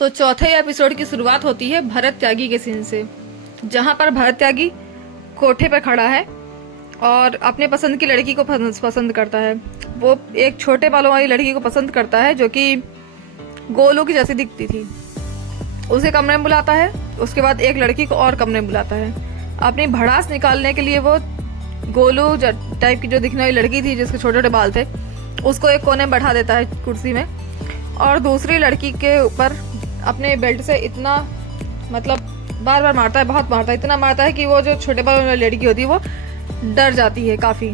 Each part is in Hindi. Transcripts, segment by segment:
तो चौथे एपिसोड की शुरुआत होती है भरत त्यागी के सीन से, जहाँ पर भरत त्यागी कोठे पर खड़ा है और अपने पसंद की लड़की को पसंद करता है। वो एक छोटे बालों वाली लड़की को पसंद करता है जो कि गोलू की जैसी दिखती थी। उसे कमरे में बुलाता है, उसके बाद एक लड़की को और कमरे में बुलाता है। अपनी भड़ास निकालने के लिए वो गोलू टाइप की जो दिखने वाली लड़की थी जिसके छोटे छोटे बाल थे, उसको एक कोने में बैठा देता है कुर्सी में, और दूसरी लड़की के ऊपर अपने बेल्ट से इतना मतलब बार बार मारता है, बहुत मारता है, इतना मारता है कि वो जो छोटे बालों वाली लड़की होती है वो डर जाती है काफ़ी।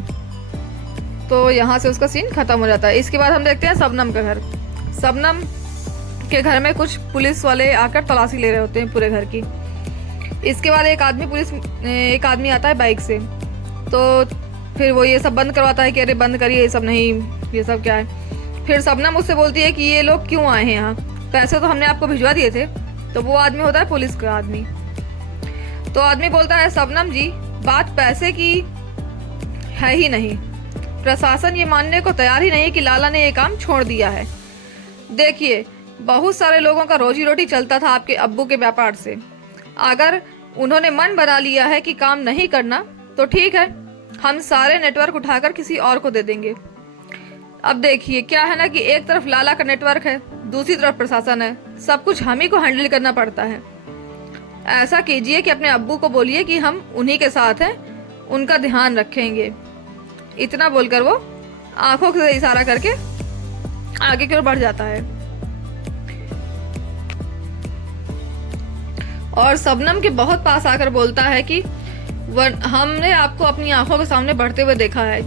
तो यहाँ से उसका सीन खत्म हो जाता है। इसके बाद हम देखते हैं शबनम का घर। शबनम के घर में कुछ पुलिस वाले आकर तलाशी ले रहे होते हैं पूरे घर की। इसके बाद एक आदमी आता है बाइक से, तो फिर वो ये सब बंद करवाता है कि अरे बंद करिए, ये सब नहीं, ये सब क्या है। फिर शबनम उससे बोलती है कि ये लोग क्यों आए हैं यहाँ, पैसे तो हमने आपको भिजवा दिए थे। तो वो आदमी होता है पुलिस का आदमी। तो आदमी बोलता है शबनम जी, बात पैसे की है ही नहीं, प्रशासन ये मानने को तैयार ही नहीं कि लाला ने ये काम छोड़ दिया है। देखिए, बहुत सारे लोगों का रोजी रोटी चलता था आपके अब्बू के व्यापार से। अगर उन्होंने मन बना लिया है कि काम नहीं करना तो ठीक है, हम सारे नेटवर्क उठाकर किसी और को दे देंगे। अब देखिए क्या है ना कि एक तरफ लाला का नेटवर्क है, दूसरी तरफ प्रशासन है, सब कुछ हम ही को हैंडल करना पड़ता है। ऐसा कीजिए कि अपने अब्बू को बोलिए कि हम उन्हीं के साथ हैं, उनका ध्यान रखेंगे। इतना बोलकर वो आंखों से इशारा करके आगे की ओर बढ़ जाता है और शबनम के बहुत पास आकर बोलता है कि हमने आपको अपनी आंखों के सामने बढ़ते हुए देखा है,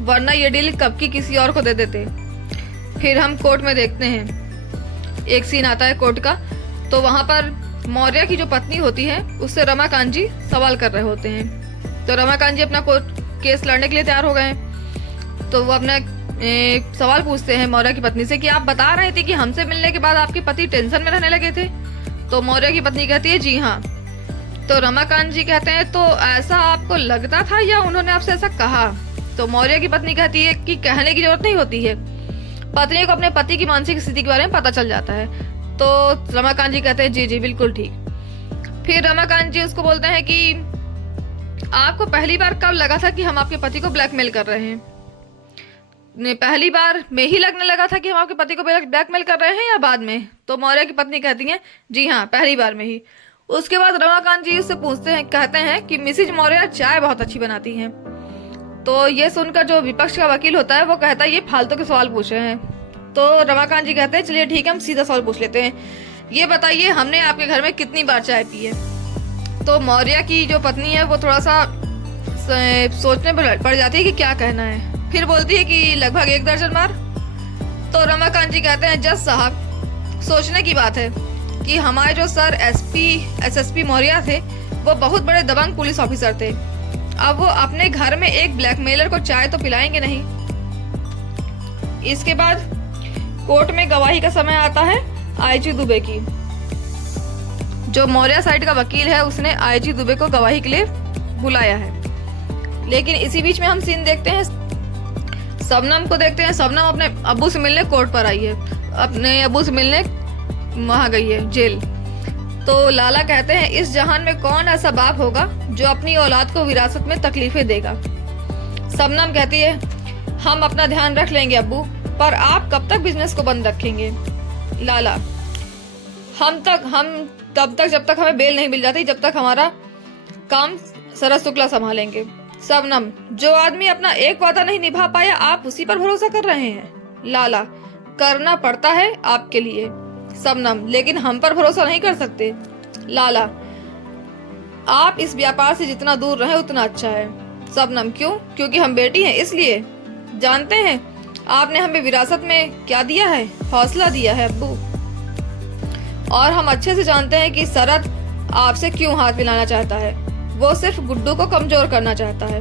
वरना ये डील कब की किसी और को दे देते। फिर हम कोर्ट में देखते हैं, एक सीन आता है कोर्ट का। तो वहाँ पर मौर्य की जो पत्नी होती है उससे रमाकांत जी सवाल कर रहे होते हैं। तो रमाकांत जी अपना कोर्ट केस लड़ने के लिए तैयार हो गए हैं। तो वो अपना सवाल पूछते हैं मौर्य की पत्नी से कि आप बता रहे थे कि हमसे मिलने के बाद आपके पति टेंशन में रहने लगे थे। तो मौर्य की पत्नी कहती है जी हाँ। तो रमाकांत जी कहते हैं तो ऐसा आपको लगता था या उन्होंने आपसे ऐसा कहा। तो मौर्य की पत्नी कहती है कि कहने की जरूरत नहीं होती है, पत्नी को अपने पति की मानसिक स्थिति के बारे में पता चल जाता है। तो रमाकांत जी कहते हैं जी जी बिल्कुल ठीक। फिर रमाकांत जी उसको बोलते हैं कि आपको पहली बार कब लगा था कि हम आपके पति को ब्लैकमेल कर रहे हैं? पहली बार में ही लगने लगा था कि हम आपके पति को ब्लैकमेल कर रहे हैं या बाद में? तो मौर्य की पत्नी कहती है जी हाँ, पहली बार में ही। उसके बाद रमाकांत जी उससे पूछते हैं, कहते हैं कि मिसिज मौर्य चाय बहुत अच्छी बनाती हैं। तो ये सुनकर जो विपक्ष का वकील होता है वो कहता है ये फालतू के सवाल पूछ रहे हैं। तो रमाकांत जी कहते हैं चलिए ठीक है, हम सीधा सवाल पूछ लेते हैं, ये बताइए हमने आपके घर में कितनी बार चाय पी है? तो मौर्य की जो पत्नी है वो थोड़ा सा सोचने पड़ जाती है कि क्या कहना है। फिर बोलती है कि लगभग 1 दर्जन बार। तो रमाकांत जी कहते हैं जज साहब, सोचने की बात है कि हमारे जो सर एसएसपी मौर्य थे वो बहुत बड़े दबंग पुलिस ऑफिसर थे। अब वो अपने घर में एक ब्लैकमेलर को चाय तो पिलाएंगे नहीं। इसके बाद कोर्ट में गवाही का समय आता है आईजी दुबे की। जो मौर्य साइड का वकील है उसने आईजी दुबे को गवाही के लिए बुलाया है। लेकिन इसी बीच में हम सीन देखते हैं, शबनम को देखते हैं। शबनम अपने अब्बू से मिलने कोर्ट पर आई है, अपने अब्बू से मिलने वहां गई है जेल। तो लाला कहते हैं इस जहान में कौन ऐसा बाप होगा जो अपनी औलाद को विरासत में तकलीफें देगा। शबनम कहती है हम अपना ध्यान रख लेंगे अब्बू, पर आप कब तक बिजनेस को बंद रखेंगे? लाला, हम तब तक जब तक हमें बेल नहीं मिल जाती, जब तक हमारा काम शरद शुक्ला संभालेंगे। शबनम, जो आदमी अपना एक वादा नहीं निभा पाया आप उसी पर भरोसा कर रहे हैं? लाला, करना पड़ता है आपके लिए। शबनम, लेकिन हम पर भरोसा नहीं कर सकते। लाला, आप इस व्यापार से जितना दूर रहें उतना अच्छा है। शबनम, क्यों? क्योंकि हम बेटी हैं इसलिए। जानते हैं आपने हमें विरासत में क्या दिया है? हौसला दिया है अब्बू। और हम अच्छे से जानते हैं कि शरद आपसे क्यों हाथ मिलाना चाहता है, वो सिर्फ गुड्डू को कमजोर करना चाहता है।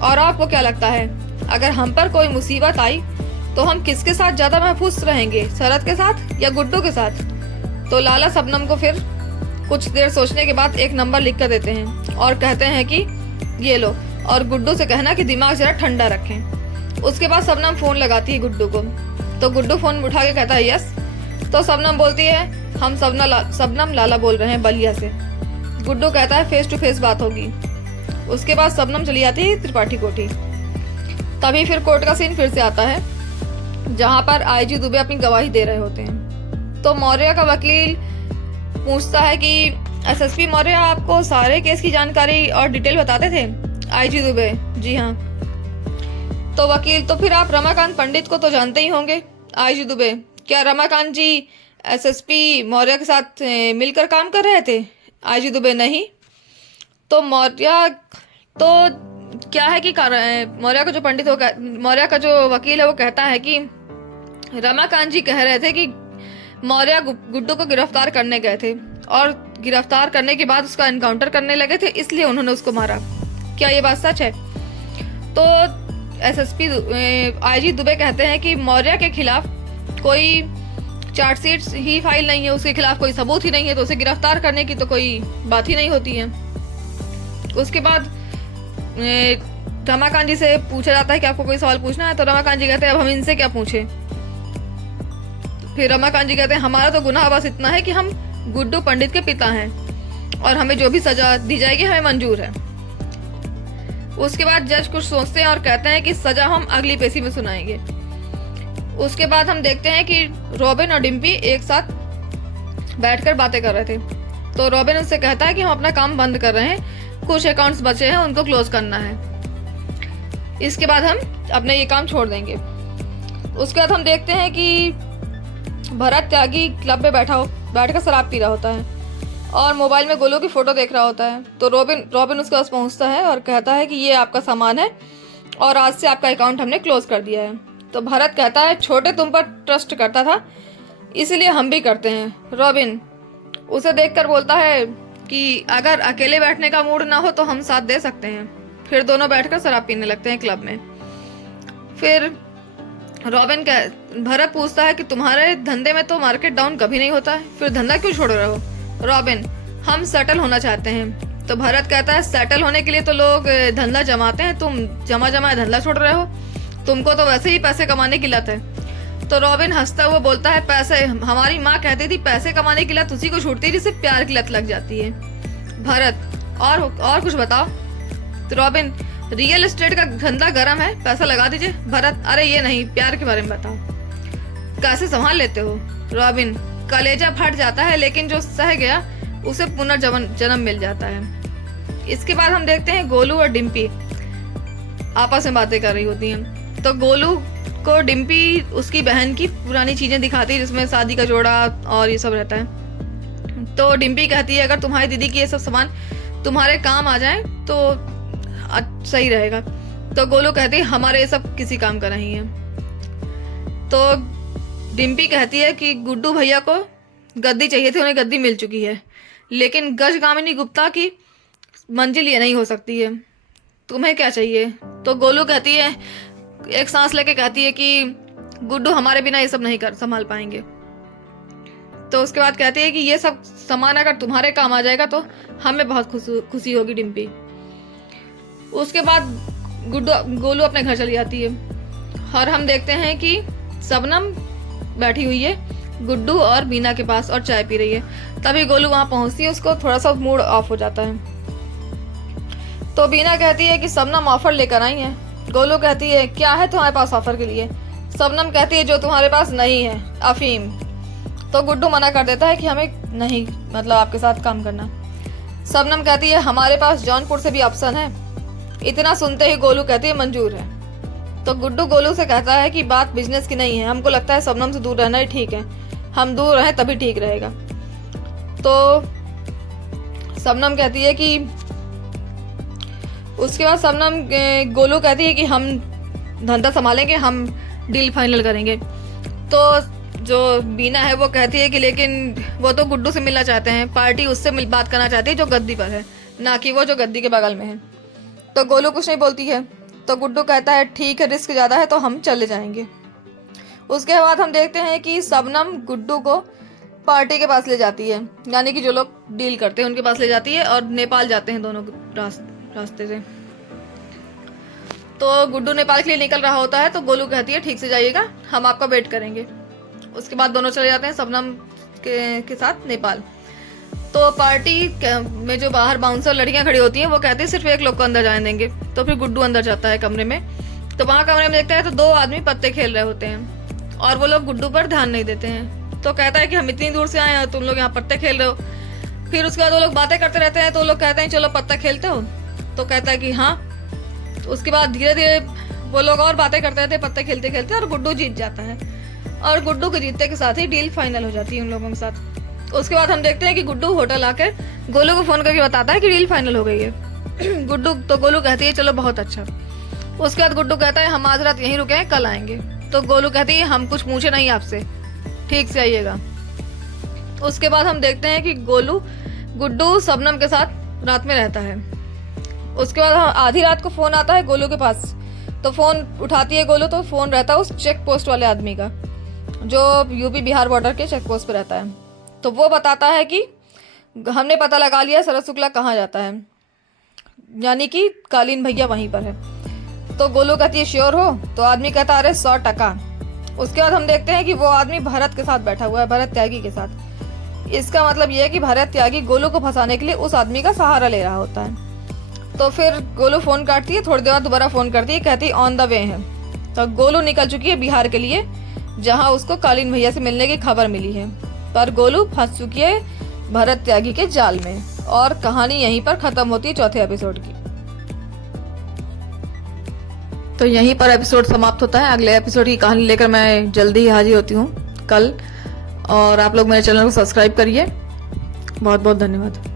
और आपको क्या लगता है अगर हम पर कोई मुसीबत आई तो हम किसके साथ ज्यादा महफूज रहेंगे, शरद के साथ या गुड्डू के साथ? तो लाला शबनम को फिर कुछ देर सोचने के बाद एक नंबर लिख कर देते हैं और कहते हैं कि ये लो, और गुड्डू से कहना कि दिमाग जरा ठंडा रखें। उसके बाद शबनम फोन लगाती है गुड्डू को। तो गुड्डू फोन उठा के कहता है यस। तो शबनम बोलती है हम सबनम लाला बोल रहे हैं बलिया से। गुड्डू कहता है फेस टू फेस बात होगी। उसके बाद सबनम चली जाती है त्रिपाठी कोठी। तभी फिर कोर्ट का सीन फिर से आता है, जहां पर आईजी दुबे अपनी गवाही दे रहे होते हैं। तो मौर्य का वकील पूछता है कि एसएसपी मौर्य आपको सारे केस की जानकारी और डिटेल बताते थे? आईजी दुबे जी हाँ। तो वकील तो फिर आप रमाकांत पंडित को तो जानते ही होंगे? आईजी दुबे क्या रमाकांत जी एसएसपी मौर्य के साथ मिलकर काम कर रहे थे? आईजी दुबे नहीं। तो मौर्य तो क्या है कि मौर्य का जो पंडित हो मौर्य का जो वकील है वो कहता है कि रमाकांत जी कह रहे थे कि मौर्य गुड्डू को गिरफ्तार करने गए थे और गिरफ्तार करने के बाद उसका एनकाउंटर करने लगे थे, इसलिए उन्होंने उसको मारा। क्या ये बात सच है? तो एसएसपी आईजी दुबे कहते हैं कि मौर्य के खिलाफ कोई चार्जशीट ही फाइल नहीं है, उसके खिलाफ कोई सबूत ही नहीं है, तो उसे गिरफ्तार करने की तो कोई बात ही नहीं होती है। उसके बाद रमाकांत जी से पूछा जाता है कि आपको कोई सवाल पूछना है? तो रमाकांत जी कहते हैं अब हम इनसे क्या पूछें? फिर रमाकांत जी कहते हैं हमारा तो गुनाह बस इतना है कि हम गुड्डू पंडित के पिता हैं और हमें जो भी सजा दी जाएगी हमें मंजूर है। उसके बाद जज कुछ सोचते हैं और कहते हैं कि सजा हम अगली पेशी में सुनाएंगे। उसके बाद हम देखते हैं कि रॉबिन और डिम्पी एक साथ बैठकर बातें कर रहे थे। तो रॉबिन उससे कहता है कि हम अपना काम बंद कर रहे हैं, कुछ अकाउंट्स बचे हैं उनको क्लोज करना है, इसके बाद हम अपना ये काम छोड़ देंगे। उसके बाद हम देखते हैं कि भरत त्यागी क्लब में बैठकर शराब पी रहा होता है और मोबाइल में गोलू की फोटो देख रहा होता है। तो रॉबिन उसके पास पहुंचता है और कहता है कि ये आपका सामान है और आज से आपका अकाउंट हमने क्लोज कर दिया है। तो भरत कहता है छोटे तुम पर ट्रस्ट करता था इसलिए हम भी करते हैं। रॉबिन उसे देखकर बोलता है कि अगर अकेले बैठने का मूड ना हो तो हम साथ दे सकते हैं। फिर दोनों बैठकर शराब पीने लगते हैं क्लब में। फिर भरत पूछता है कि तुम्हारे धंधे में तो मार्केट डाउन कभी नहीं होता है, फिर धंधा क्यों छोड़ रहे हो? रॉबिन हम सेटल होना चाहते हैं। तो भरत कहता है सेटल होने के लिए तो लोग धंधा जमाते हैं, तुम जमा धंधा छोड़ रहे हो, तुमको तो वैसे ही पैसे कमाने की लत है। तो रॉबिन हंसता हुआ बोलता है पैसे, हमारी माँ कहती थी पैसे कमाने की लत उसी को छूटती है जिसे प्यार की लत लग जाती है। भरत और कुछ बताओ। तो रॉबिन रियल एस्टेट का धंधा गरम है, पैसा लगा दीजिए। भरत अरे ये नहीं, प्यार के बारे में बताओ, कैसे संभाल लेते हो? रॉबिन कलेजा फट जाता है लेकिन जो सह गया उसे पुनर्जन्म मिल जाता है। इसके बाद हम देखते हैं गोलू और डिम्पी आपस में बातें कर रही होती हैं। तो गोलू को डिम्पी उसकी बहन की पुरानी चीजें दिखाती है जिसमें शादी का जोड़ा और ये सब रहता है। तो डिम्पी कहती है अगर तुम्हारी दीदी की ये सब सामान तुम्हारे काम आ जाए तो सही रहेगा। तो गोलू कहती है हमारे ये सब किसी काम का नहीं है। तो डिम्पी कहती है कि गुड्डू भैया को गद्दी चाहिए थी, उन्हें गद्दी मिल चुकी है, लेकिन गजगामिनी गुप्ता की मंजिल ये नहीं हो सकती है, तुम्हें क्या चाहिए? तो गोलू कहती है, एक सांस लेके कहती है कि गुड्डू हमारे बिना ये सब नहीं कर संभाल पाएंगे। तो उसके बाद कहती है कि ये सब सामान अगर तुम्हारे काम आ जाएगा तो हमें बहुत खुशी होगी डिम्पी। उसके बाद गोलू अपने घर चली जाती है और हम देखते हैं कि सबनम बैठी हुई है गुड्डू और बीना के पास और चाय पी रही है। तभी गोलू वहां पहुंचती है, उसको थोड़ा सा मूड ऑफ हो जाता है। तो बीना कहती है कि सबनम ऑफर लेकर आई है। गोलू कहती है क्या है तुम्हारे पास ऑफर के लिए? सबनम कहती है जो तुम्हारे पास नहीं है, अफीम। तो गुड्डू मना कर देता है कि हमें नहीं, मतलब आपके साथ काम करना। सबनम कहती है हमारे पास जौनपुर से भी ऑप्शन है। इतना सुनते ही गोलू कहती है मंजूर है। तो गुड्डू गोलू से कहता है कि बात बिजनेस की नहीं है, हमको लगता है सबनम से दूर रहना ही ठीक है, हम दूर रहें तभी ठीक रहेगा। तो सबनम कहती है कि उसके बाद सबनम गोलू कहती है कि हम धंधा संभालेंगे, हम डील फाइनल करेंगे। तो जो बीना है वो कहती है कि लेकिन वो तो गुड्डू से मिलना चाहते हैं, पार्टी उससे बात करना चाहती है जो गद्दी पर है, ना कि वो जो गद्दी के बगल में है। तो गोलू कुछ नहीं बोलती है। तो गुड्डू कहता है ठीक है, रिस्क ज़्यादा है तो हम चले जाएंगे। उसके बाद हम देखते हैं कि सबनम गुड्डू को पार्टी के पास ले जाती है, यानी कि जो लोग डील करते हैं उनके पास ले जाती है और नेपाल जाते हैं दोनों रास्ते से। तो गुड्डू नेपाल के लिए निकल रहा होता है तो गोलू कहती है ठीक से जाइएगा, हम आपका वेट करेंगे। उसके बाद दोनों चले जाते हैं। सबनम के साथ नेपाल। तो पार्टी में जो बाहर बाउंसर लड़कियां खड़ी होती हैं वो कहती है सिर्फ एक लोग को अंदर जाने देंगे। तो फिर गुड्डू अंदर जाता है कमरे में। तो वहाँ कमरे में देखता है तो 2 आदमी पत्ते खेल रहे होते हैं और वो लोग गुड्डू पर ध्यान नहीं देते हैं। तो कहता है कि हम इतनी दूर से आए हैं, तुम लोग यहाँ पत्ते खेल रहे हो। फिर उसके बाद वो लोग बातें करते रहते हैं। तो लोग कहते हैं चलो पत्ता खेलते हो। तो कहता है कि हाँ। तो उसके बाद धीरे धीरे वो लोग और बातें करते रहते हैं पत्ते खेलते खेलते, और गुड्डू जीत जाता है। और गुड्डू के जीतने के साथ ही डील फाइनल हो जाती है उन लोगों के साथ। उसके बाद हम देखते हैं कि गुड्डू होटल आकर गोलू को फोन करके बताता है कि डील फाइनल हो गई है। गुड्डू तो गोलू कहती है चलो बहुत अच्छा। उसके बाद गुड्डू कहता है हम आज रात यहीं रुके हैं, कल आएंगे। तो गोलू कहती है हम कुछ पूछे नहीं आपसे, ठीक से आइएगा। उसके बाद हम देखते हैं कि गुड्डू शबनम के साथ रात में रहता है। उसके बाद आधी रात को फोन आता है गोलू के पास। तो फोन उठाती है गोलू, तो फोन रहता है उस चेक पोस्ट वाले आदमी का जो यूपी बिहार बॉर्डर के चेक पोस्ट पे रहता है। तो वो बताता है कि हमने पता लगा लिया शरद शुक्ला कहाँ जाता है, यानी कि कालीन भैया वहीं पर है। तो गोलू कहती है श्योर हो? तो आदमी कहता अरे 100%। उसके बाद हम देखते हैं कि वो आदमी भरत के साथ बैठा हुआ है, भरत त्यागी के साथ। इसका मतलब ये है कि भरत त्यागी गोलू को फंसाने के लिए उस आदमी का सहारा ले रहा होता है। तो फिर गोलू फोन काटती है, थोड़ी देर बाद दोबारा फोन करती है, कहती ऑन द वे है। तो गोलू निकल चुकी है बिहार के लिए, जहां उसको कालीन भैया से मिलने की खबर मिली है। पर गोलू फंस चुकी है भरत त्यागी के जाल में। और कहानी यहीं पर खत्म होती है चौथे एपिसोड की। तो यहीं पर एपिसोड समाप्त होता है। अगले एपिसोड की कहानी लेकर मैं जल्दी ही हाजिर होती हूँ कल। और आप लोग मेरे चैनल को सब्सक्राइब करिए। बहुत बहुत धन्यवाद।